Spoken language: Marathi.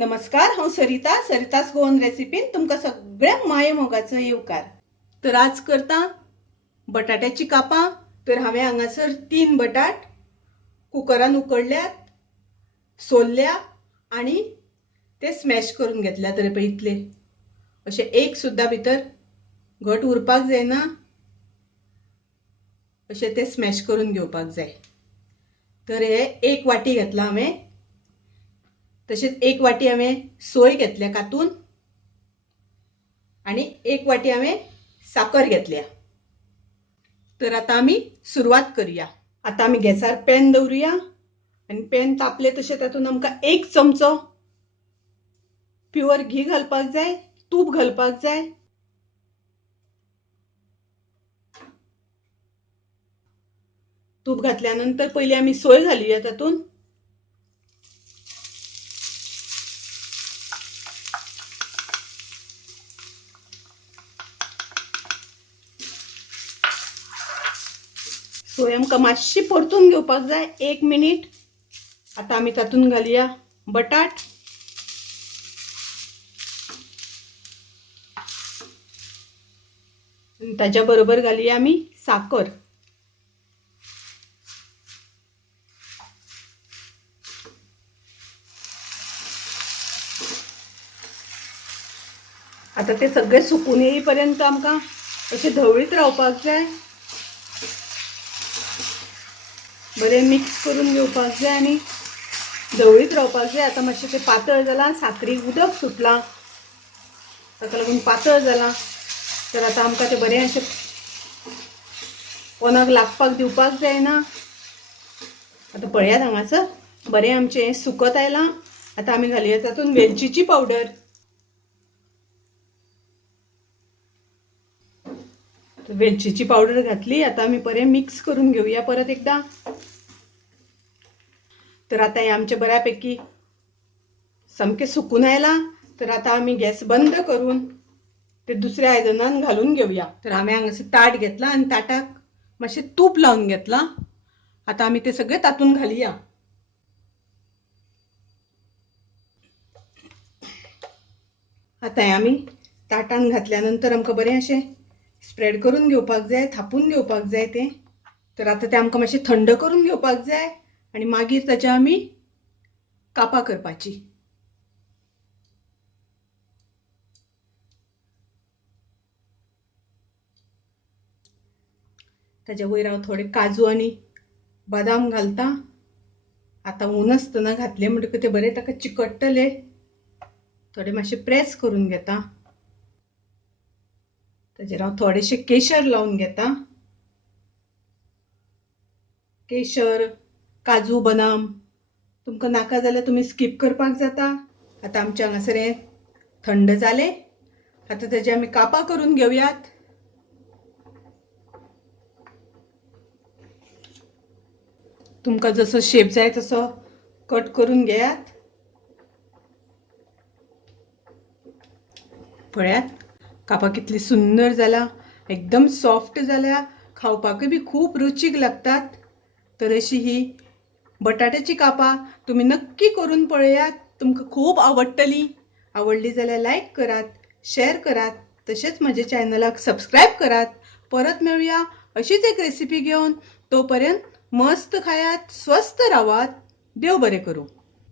नमस्कार, हांव सरितास गोवन रेसिपीन तुमकां सगळ्यांक माये मोगाचो येवकार। तर आज करता बटाट्याची कापां। तर हांवें हांगासर 3 बटाट कुकरान उकडल्यात, सोलल्या आणि ते स्मॅश करून घेतल्या। तर पळय इतले अशें एक सुद्दां भितर घट उरपाक जायना, अशें ते स्मॅश करून घेवपाक जाय। तर हे एक वाटी घेतला हांवें। तशेंच एक वाटी हांवें सोय घेतल्या कातून आणि एक वाटी हांवें साकर घेतल्या। तर आता आमी सुरवात करूया। आता आमी गॅसार पॅन दवरुया आणि पॅन तापले तशें तातून आमकां 1 चमचो प्युअर घी घालपाक जाय, तूप घालपाक जाय। तूप घातल्यानंतर पयलीं आमी सोय घालुया तातून। सोय आमकां मातशी परतून घेवपाक जाय, 1 मिनिट। आता आमी तातून घालुया बटाट, ताच्या बरोबर घालुया आमी साकर। आता ते सगळे सुकून येईपर्यंत आमकां अशें धवळीत रावपाक जाय, बरें मिक्स करून घेवपाक जाय आणि धवळीत रावपाक जाय। आता मातशें तें पातळ जालां, साकरीक उदक सुटलां, ताका लागून पातळ जालां। तर आता आमकां तें बरें अशें पोनाक लागपाक दिवपाक जायना। आता पळयात हांगासर बरें आमचें सुकत आयलां। आता आमी घालुया तातून वेलचीची पावडर। वेलचीची पावडर घातली। आता आमी बरें मिक्स करून घेवया परत एकदा। तर आता हे आमचे बऱ्यापैकी सामकें सुकून आयलां। तर आता आमी गॅस बंद करून ते दुसऱ्या आयदनान घालून घेवया। तर हांवें हांगासर ताट घेतला आणि ताटाक मातशें तूप लावन घेतलां। आता आमी ते सगळे तातून घालुया। आता हे आमी ताटान घातल्यानंतर आमकां बरें अशें स्प्रेड करून घेवपाक जाय, थापून घेवपाक जाय तें। तर आता तें आमकां मातशें थंड करून घेवपाक जाय आणि मागीर ताचे आमी कापां करपाची। ताच्या वयर हांव थोडे काजू आनी बदाम घालता। आता ऊन आसतना घातले म्हणटकच ते बरें ताका चिकटतले। थोडे मातशें प्रेस करून घेता। ताचेर हांव थोडेशें केशर लावन घेता। केशर, काजू, बदाम तुमकां नाका जाल्यार तुमी स्कीप करपाक जाता। आता आमचे हांगासर हें थंड जालें। आता ताचे आमी कापां करून घेवयात। तुमकां जसो शेप जाय तसो कट करून घेयात। पळयात कापां कितली सुंदर जाल्या, एकदम सॉफ्ट जाल्या, खावपाकूय बी खूब रुचीक लागतात। तर अशी ही बटाट्याची कापां तुमी नक्की करून पळयात, तुमकां खूब आवडटली। आवडली जाल्यार लायक करात, शेअर करात, तशेंच म्हज्या चॅनलाक सबस्क्रायब करात। परत मेळुया अशीच एक रेसिपी घेवन। तोपर्यंत मस्त खायात, स्वस्थ रावात, देव बरें करूं।